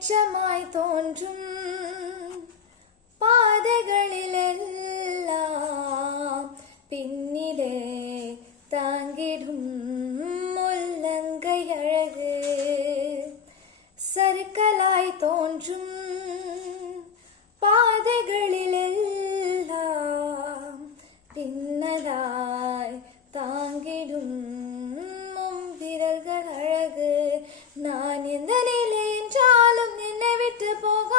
ஏற்றமாய் தோன்றும் பாதைகளிலெல்லாம் பின்னிலே தாங்கிடும் முள்ளங்கை அழகு சறுக்கலாய் தோன்றும் பாதைகளிலெல்லாம் பின்னலாய் தாங்கிடும் விரல்கள் அழகு நான் எந்த நிலை என்றாலும் என்னை விட்டு போக